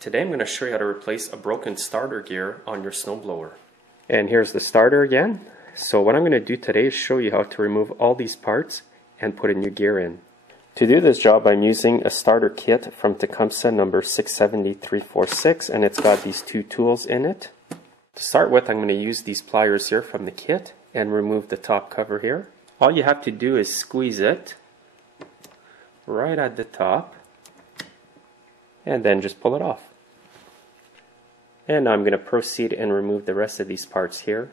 Today I'm going to show you how to replace a broken starter gear on your snowblower. And here's the starter again. So what I'm going to do today is show you how to remove all these parts and put a new gear in. To do this job I'm using a starter kit from Tecumseh number 670346, and it's got these two tools in it. To start with, I'm going to use these pliers here from the kit and remove the top cover here. All you have to do is squeeze it right at the top and then just pull it off. And now I'm going to proceed and remove the rest of these parts here.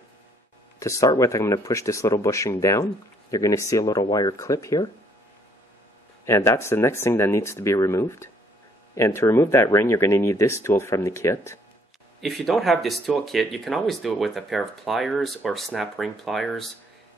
To start with, I'm going to push this little bushing down. You're going to see a little wire clip here. And that's the next thing that needs to be removed. And to remove that ring, you're going to need this tool from the kit. If you don't have this tool kit, you can always do it with a pair of pliers or snap ring pliers.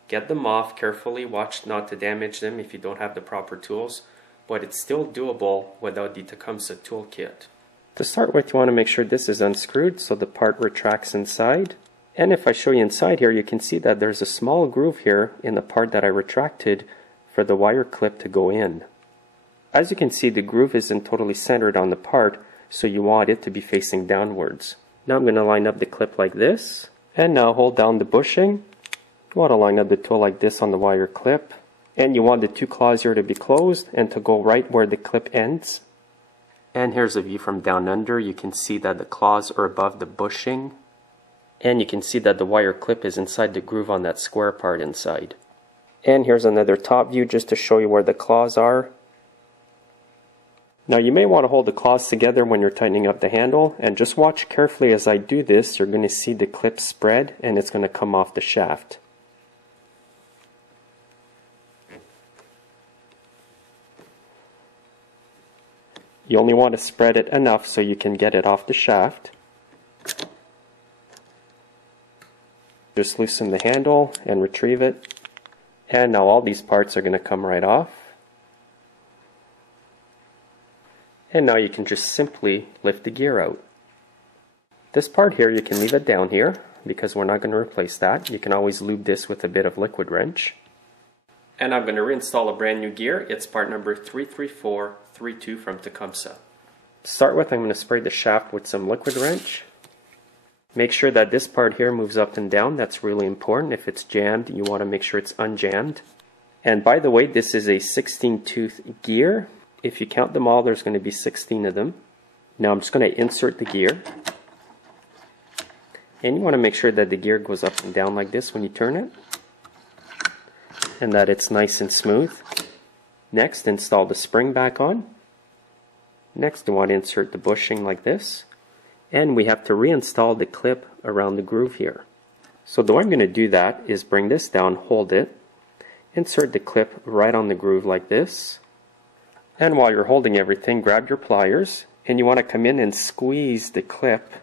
Get them off carefully, watch not to damage them if you don't have the proper tools, but it's still doable without the Tecumseh tool kit. To start with, you want to make sure this is unscrewed so the part retracts inside. And if I show you inside here, you can see that there's a small groove here in the part that I retracted for the wire clip to go in. As you can see, the groove isn't totally centered on the part, so you want it to be facing downwards. Now I'm going to line up the clip like this, and now hold down the bushing. You want to line up the tool like this on the wire clip, and you want the two claws here to be closed and to go right where the clip ends. And here's a view from down under. You can see that the claws are above the bushing, and you can see that the wire clip is inside the groove on that square part inside. And here's another top view just to show you where the claws are. Now you may want to hold the claws together when you're tightening up the handle, and just watch carefully as I do this. You're going to see the clip spread and it's going to come off the shaft. You only want to spread it enough so you can get it off the shaft. Just loosen the handle and retrieve it. And now all these parts are going to come right off. And now you can just simply lift the gear out. This part here, you can leave it down here because we're not going to replace that. You can always lube this with a bit of liquid wrench. And I'm going to reinstall a brand new gear. It's part number 33432 from Tecumseh. To start with, I'm going to spray the shaft with some liquid wrench. Make sure that this part here moves up and down. That's really important. If it's jammed, you want to make sure it's unjammed. And by the way, this is a 16-tooth gear. If you count them all, there's going to be 16 of them. Now I'm just going to insert the gear. And you want to make sure that the gear goes up and down like this when you turn it, and that it's nice and smooth. Next, install the spring back on. Next, you want to insert the bushing like this. And we have to reinstall the clip around the groove here. So the way I'm going to do that is bring this down, hold it, insert the clip right on the groove like this. And while you're holding everything, grab your pliers, and you want to come in and squeeze the clip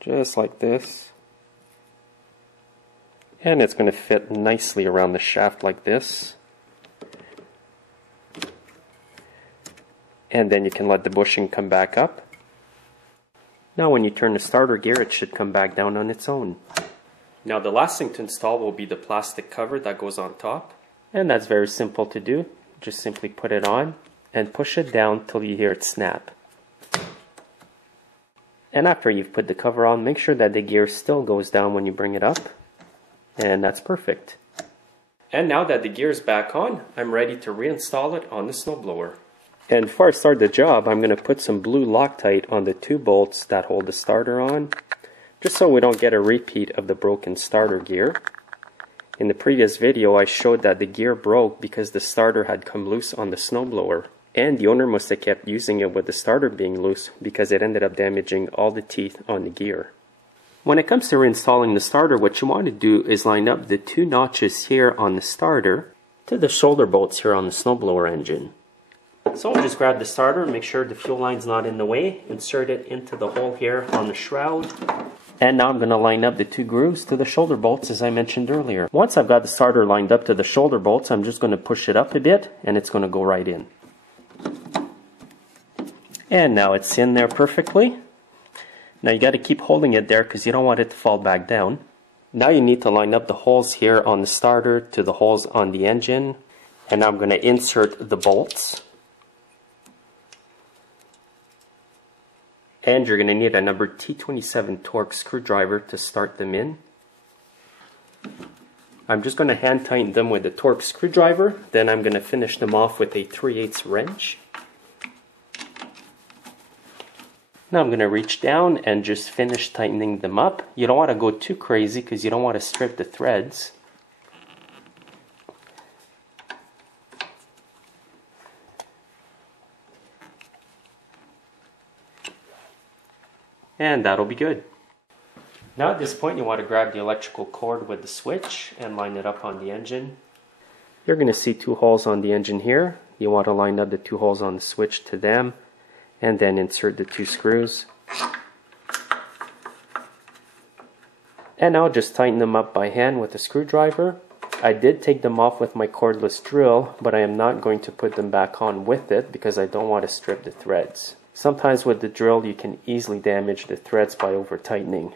just like this. And it's going to fit nicely around the shaft like this. And then you can let the bushing come back up. Now when you turn the starter gear, it should come back down on its own. Now the last thing to install will be the plastic cover that goes on top. And that's very simple to do. Just simply put it on and push it down till you hear it snap. And after you've put the cover on, make sure that the gear still goes down when you bring it up. And that's perfect. And now that the gear is back on, I'm ready to reinstall it on the snowblower. And before I start the job, I'm going to put some blue Loctite on the two bolts that hold the starter on, just so we don't get a repeat of the broken starter gear. In the previous video, I showed that the gear broke because the starter had come loose on the snowblower, and the owner must have kept using it with the starter being loose because it ended up damaging all the teeth on the gear. When it comes to reinstalling the starter, what you want to do is line up the two notches here on the starter to the shoulder bolts here on the snowblower engine. So I'll just grab the starter and make sure the fuel line's not in the way, insert it into the hole here on the shroud. And now I'm going to line up the two grooves to the shoulder bolts as I mentioned earlier. Once I've got the starter lined up to the shoulder bolts, I'm just going to push it up a bit and it's going to go right in. And now it's in there perfectly. Now you got to keep holding it there because you don't want it to fall back down. Now you need to line up the holes here on the starter to the holes on the engine. And now I'm going to insert the bolts. And you're going to need a number T27 torque screwdriver to start them in. I'm just going to hand tighten them with a torque screwdriver, then I'm going to finish them off with a 3/8 wrench. Now I'm going to reach down and just finish tightening them up. You don't want to go too crazy because you don't want to strip the threads. And that'll be good. Now at this point you want to grab the electrical cord with the switch and line it up on the engine. You're going to see 2 holes on the engine here. You want to line up the 2 holes on the switch to them and then insert the 2 screws. And now just tighten them up by hand with a screwdriver. I did take them off with my cordless drill, but I am not going to put them back on with it because I don't want to strip the threads. Sometimes with the drill you can easily damage the threads by over tightening.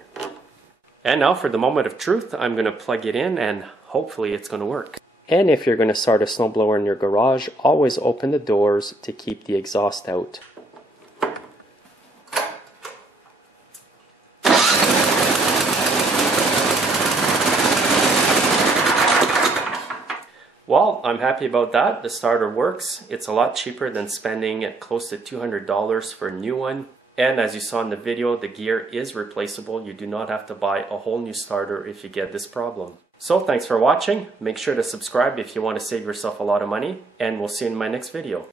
And now for the moment of truth, I'm going to plug it in and hopefully it's going to work. And if you're going to start a snowblower in your garage, always open the doors to keep the exhaust out. Well, I'm happy about that. The starter works. It's a lot cheaper than spending close to $200 for a new one. And as you saw in the video, the gear is replaceable. You do not have to buy a whole new starter if you get this problem. So thanks for watching. Make sure to subscribe if you want to save yourself a lot of money, and we'll see you in my next video.